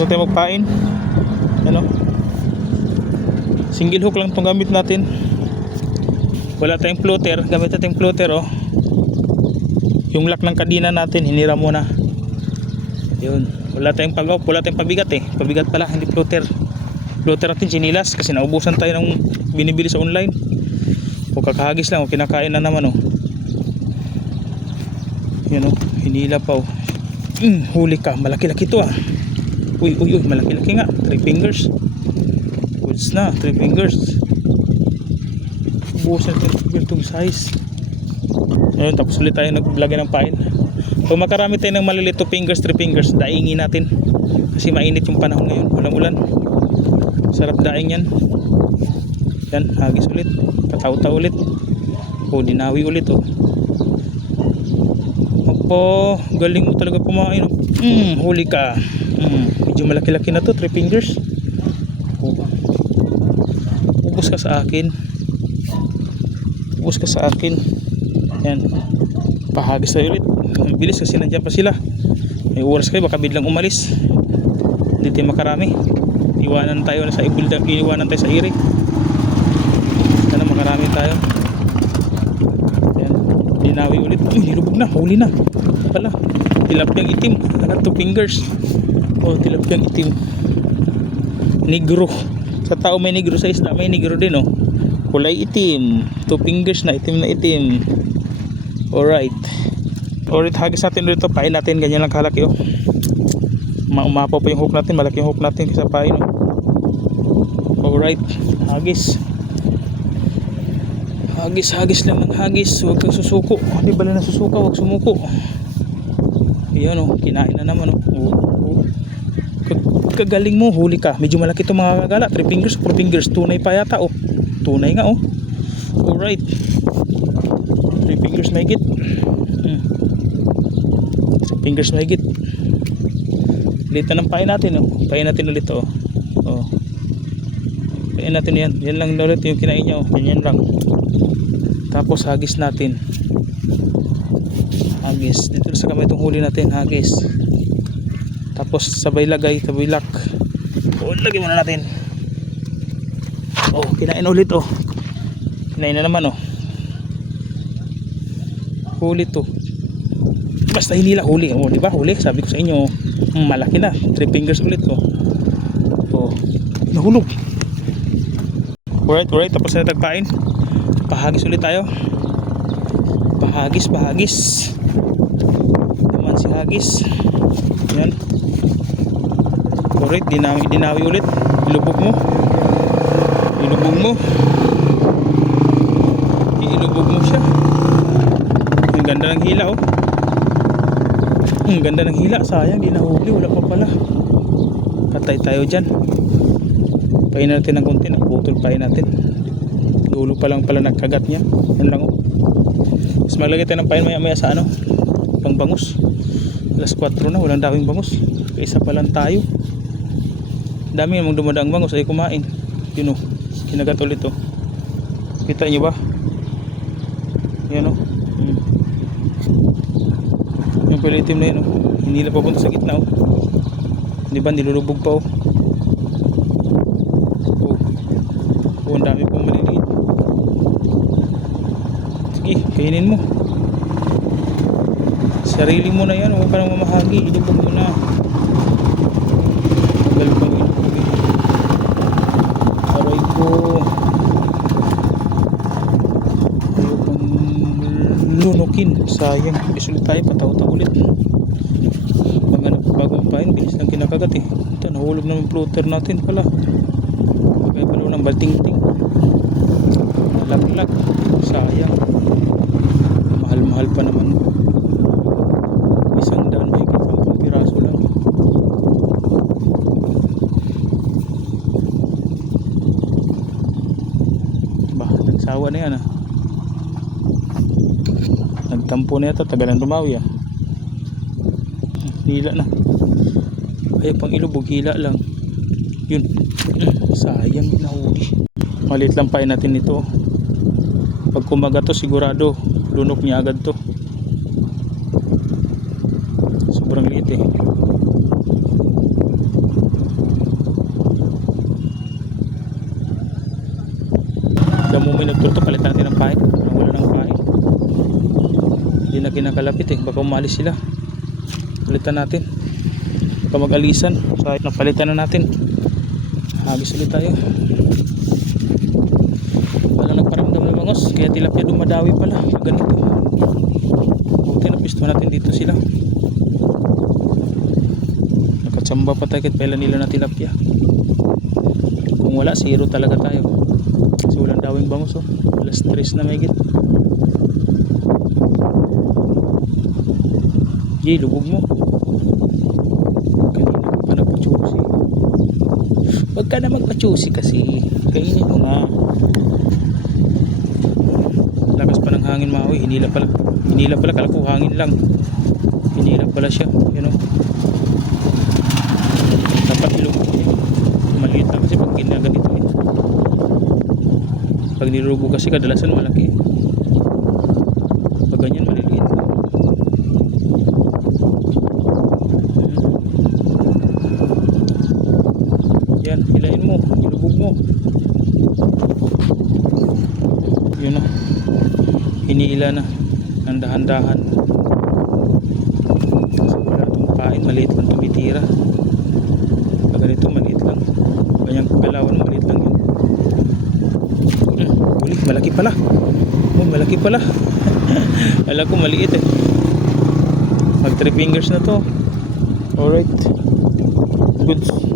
So tayo magpain. Ano? Single hook lang itong gamit natin. Wala tayong floater. Gamit natin floater oh. Yung lock ng kadina natin hinira muna. Yun. Wala tayong pabigat eh. Pabigat pala, hindi floater. Floater natin sinilas kasi naubusan tayo ng binibili sa online. O kakahagis lang o kinakain na naman oh. Yun oh. Hinila pa oh. Huli ka. Malaki-laki to ah. Uy, malaki-laki nga. 3 fingers. Goods na, 3 fingers. Ubusan itong size. Ayun, tapos ulit tayo naglagay ng pain. Kung makarami tayo ng maliliit 2 fingers, 3 fingers, daingin natin. Kasi mainit yung panahon ngayon, walang ulan. Sarap daing yan. Yan, hagis ulit. Kataw-taw ulit. O, dinawi ulit oh. Opo, galing mo talaga pumain oh. Huli ka. Medyo malaki-laki na to, 3 fingers. Ubus ka sa akin. Ubus ka sa akin. Yan. Pahagis tayo ulit. Bilis kasi nandiyan pa sila. May oras kayo, baka biglang umalis. Hindi tayo makarami. Iwanan tayo sa ibulda, iwanan tayo sa iri. Sana makarami tayo. Yan. Dinawi ulit. Nilubog na, huli na. Pala. Tilapyang itim. 2 fingers. Oh, tilapyang itim. Negro. Sa tao may negro, sa isda may negro din oh. Kulay itim. 2 fingers na itim na itim. Alright. Alright, hagis natin ulit ito. Pain natin, ganyan lang kalaki oh. Umapaw pa yung hook natin. Malaki yung hook natin sa pain oh. Alright, hagis. Hagis lang ng hagis. Huwag kang susuko. Hindi bala na susuka, huwag sumuko. Ayan oh, kinain na naman oh. Kagaling mo, huli ka. Medyo malaki itong mga kagala. 3 fingers, 4 fingers. Tunay pa yata oh. Tunay nga oh. Alright. 3 fingers mahigit. 3 fingers mahigit. Ulit na ng pain natin oh. Pain natin ulit oh. Oh. Pain natin yan. Yan lang ulit yung kinain niya oh. Yan lang. Tapos hagis natin. Hagis. Dito sa kamay itong huli natin. Hagis. Tapos sabay lagay, sabay lock. Oh, lagay muna natin. Oh, kinain ulit oh. Kinain na naman oh. Huli to. Basta hinila huli. Oh, di ba? Huli. Sabi ko sa inyo, malaki na. 3 fingers ulit oh. Oh, nahulog. Alright. Tapos na tagpain. Pahagis ulit tayo. Pahagis. Naman si hagis. Yan. Alright, dinawi ulit. Ilubog mo. Ilubog mo siya. Ang ganda ng hila oh. Ang ganda ng hila. Sayang, di nahuli. Wala pa pala. Patay tayo dyan. Pain natin ng konti. Naputol pain natin. Dulo pa lang pala nagkagat niya. Yan lang oh. Mas maglagay tayo ng pain maya sa ano, pang bangus. Alas 4 na, walang daming bangus. Kaisa pa lang tayo. Dami namang dumadaang bangus ay kumain. Yun oh, kinagat ulit oh. Kita nyo ba? Yan oh. Yung pala itim na yun oh. Hinila pa punta sa gitna oh. Di ba nilulubog pa oh. Oh, ang dami pang maliliit. Sige, kainin mo. Sarili mo na yan, huwag ka nang mamahagi. Ilubog mo na. Tagal pang ilubog eh. Aray ko. Ayaw pang lunukin. Sayang, isulit tayo, pataw-taw ulit. Bagong pain, bilis lang kinakagat eh. Ito, nahulog na yung floater natin pala. Kaya pala ng balting-ting. Nalaglag. Sayang. Mahal-mahal pa naman. 100 may 10 piraso lang. Bah, nagsawa na yan ah. Nagtampo na yata, tagalan dumawi ah. Hila na. Kaya pang ilubog, hila lang. Yun. Sayang, nahuli. Maliit lang pain natin ito. Pag kumagat to, sigurado lunok niya agad to. Sobrang liit eh. may nagturto, palitan natin ng pain. Wala ng pain. Hindi na kinakalapit eh. Baka umalis sila. Palitan natin. Baka mag-alisan. So napalitan na natin. Habis ulit tayo. Wala nagparamdam na bangos. Kaya tilapia dumadawi pala. Ganito. Buti na pisto natin dito sila. Nakatsamba pa tayo kahit pailan nila na tilapia. Kung wala, zero talaga tayo. Kasi walang dawing bangus oh. Alas 3 na mahigit. Jay, lubog mo. Kanina ka pa nagpa-choosy. Huwag ka na magpa-choosy kasi. Kainin mo na. Lakas pa ng hangin mga uy. Hinila pala. Hinila pala. Kala ko hangin lang. Hinila pala siya. You know. Dapat ilubog niya. Maliit lang kasi pag ginaganito eh. Pag nilubog kasi kadalasan malaki. Pag ganyan maliliit. Yan, hilahin mo, ilubog mo. Yun na. Hinihila na. Ang dahan-dahan. So, wala itong pain, maliit lang tumitira. Pag ganito, maliit lang. Ganyang galawan, maliit lang yun. Uli, malaki pala. Oh, malaki pala. Wala ko maliit eh. Mag 3 fingers na to. Alright. Good.